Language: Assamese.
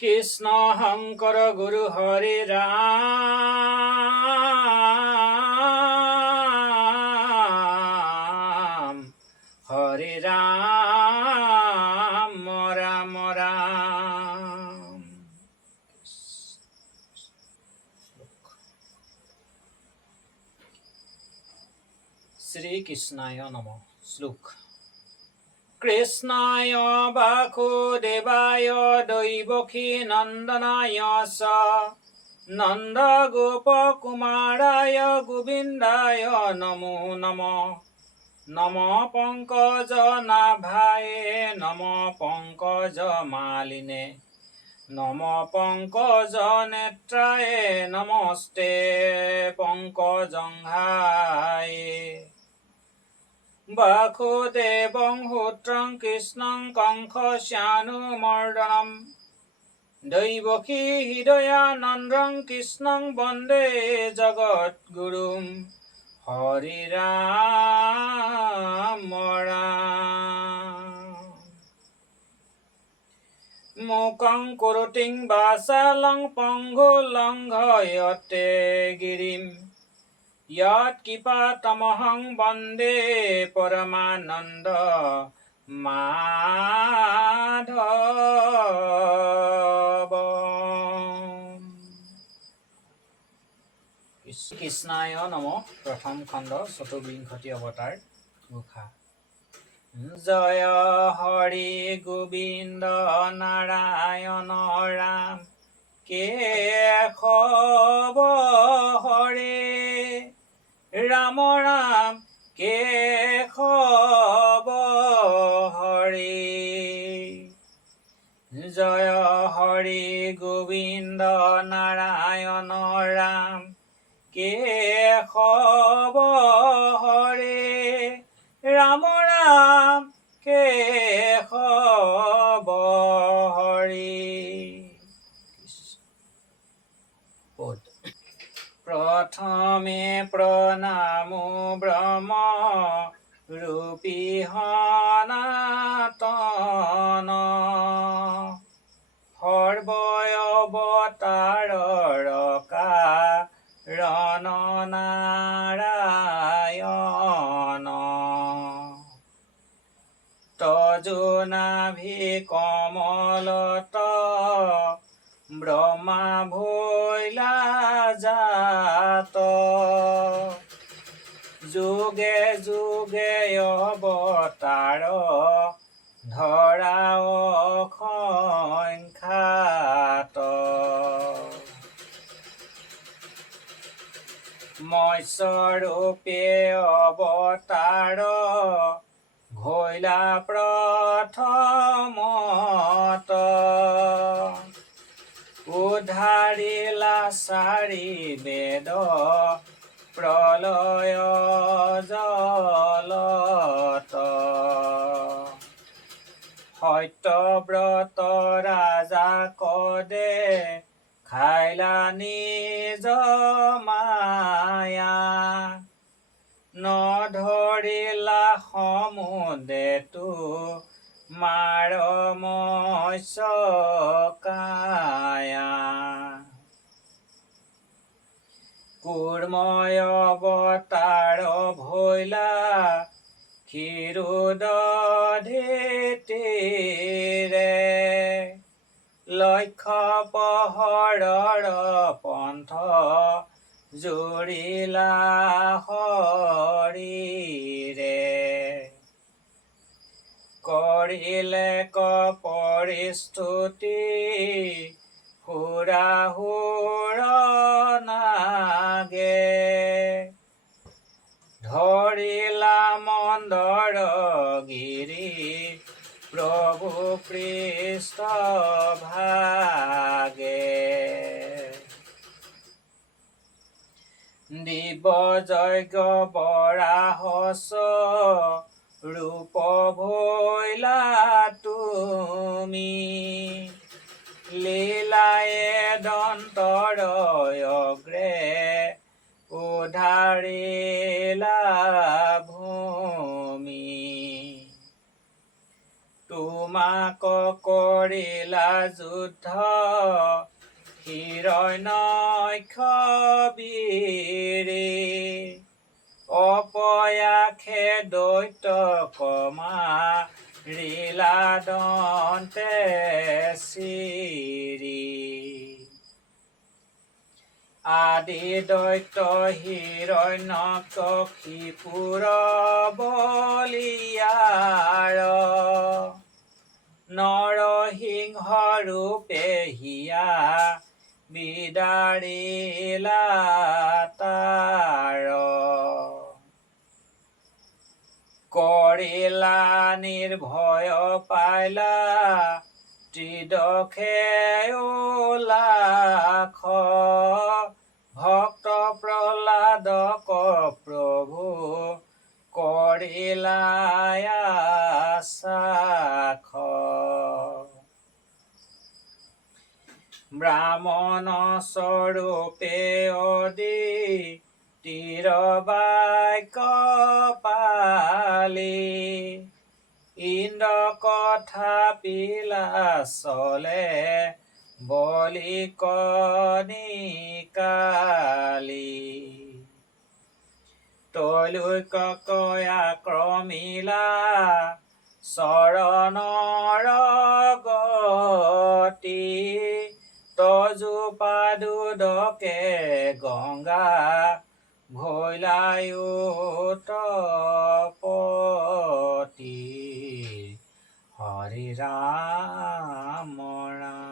কৃষ্ণ শংকৰ গুৰু হৰি ৰাম হৰি ৰাম ৰাম ৰাম। শ্রীকৃষ্ণায় নমঃ। শ্লোক। কৃষ্ণায় বাসুদেবায় দৈবকী নন্দনায় চ নন্দ গোপকুমারায় গোবিন্দায় নমো নমঃ। নম পঙ্কজ নাভায়ে নম পঙ্কজ মালিনে নম পঙ্কজ নেত্রায়ে নমস্তে পঙ্কজংঘায়ে। বাসুদেবং পুত্রং কৃষ্ণং কংসস্যানুমর্দনম দৈবকী হৃদয়ানন্দং কৃষ্ণং বন্দে জগদ্গুরুম হরি রাম রাম। মুখং কুরুতিং বাচালং পঙ্গুলংঘয়তে গিরিম यत् कृपातमहं वन्दे परमानन्द माधव। কৃষ্ণায় নমঃ। প্ৰথম খণ্ড চতুৰ্বিংশতি অৱতাৰ ঘোষা। জয় হৰি গোবিন্দ নাৰায়ণ ৰাম কেশৱ হৰে ৰাম ৰাম কেশৱ হৰি। জয় হৰি গোবিন্দ নাৰায়ণ ৰাম কেশৱ হৰে ৰাম ৰাম কেশৱ হৰি। প্ৰথমে প্ৰণামো ব্ৰহ্ম ৰূপী সনাতন সৰ্বয়ৱতাৰৰ কাৰণ নাৰায়ণ। তজো নাভি কমলত ব্ৰহ্মা ভৈলা জাত যুগে যুগে অৱতাৰ ধৰা অসংখ্যাত। মৎস্যৰূপে অৱতাৰ ঘৈলা প্ৰথমত উদ্ধাৰিলা চাৰি বেদ প্ৰলয় জলত। সত্যব্ৰত ৰাজা কদে খাইলা নিজ মায়া নধৰিলা সমুদেতু মাৰ মৎস্য কায়া। কুৰ্ময় অৱতাৰ ভৈলা ক্ষীৰোদধিতিৰে লক্ষ্য পহৰৰ পন্থ জুৰিলা শৰীৰে। কৰিলে কপৰিস্তুতি সুৰাসুৰ নাগে ধৰিলা মন্দৰ গিৰি প্ৰভু পৃষ্ঠ ভাগে। দিব যজ্ঞ বৰাহস ৰূপ ভৈলা তুমি লীলায়ে দন্তৰ অগ্ৰে উদ্ধাৰিলা ভূমি। তোমাক কৰিলা যুদ্ধ হিৰণ্যক্ষ বীৰে অপয়াসে দৈত্যক মাৰিলা দন্তে চিৰি আদি দৈত্য হিৰণ্যকশিপুৰ বলিয়াৰ নৰসিংহ ৰূপে হিয়া বিদাৰিলা তাৰ কৰিলা নিৰ্ভয় পাইলা ত্ৰিদশে লাখ ভক্ত প্ৰহ্লাদক প্ৰভু কৰিলা সাখ ব্ৰাহ্মণ স্বৰূপে অদি তিৰবাক্য পালি ইন্দ্ৰ কথা পিলা চলে বলি কণিকালি তৈলোক্যয়া ক্ৰমিলা চৰণৰ গতি তজুপাদুদকে গংগা ভৈলায়ুতপতি হৰি ৰাম ৰাম